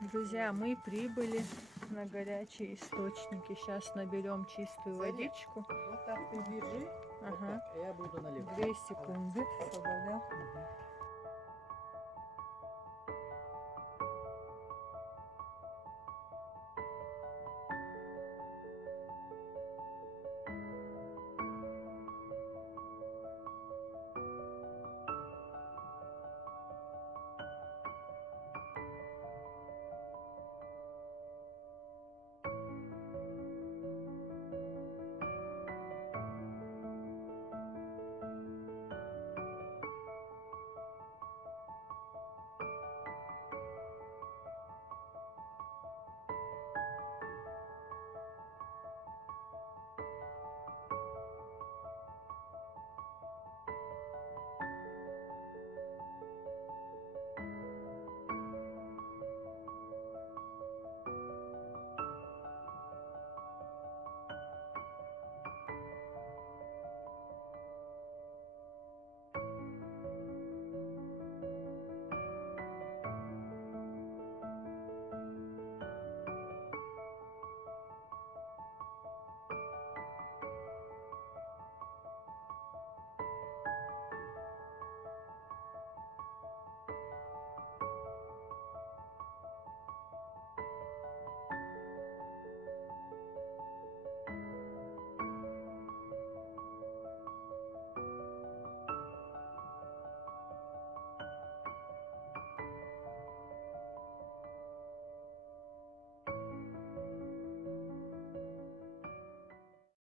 Друзья, мы прибыли на горячие источники. Сейчас наберем чистую водичку. Вот так ты держи. Ага. Вот так, я буду наливать. 2 секунды. Соболя.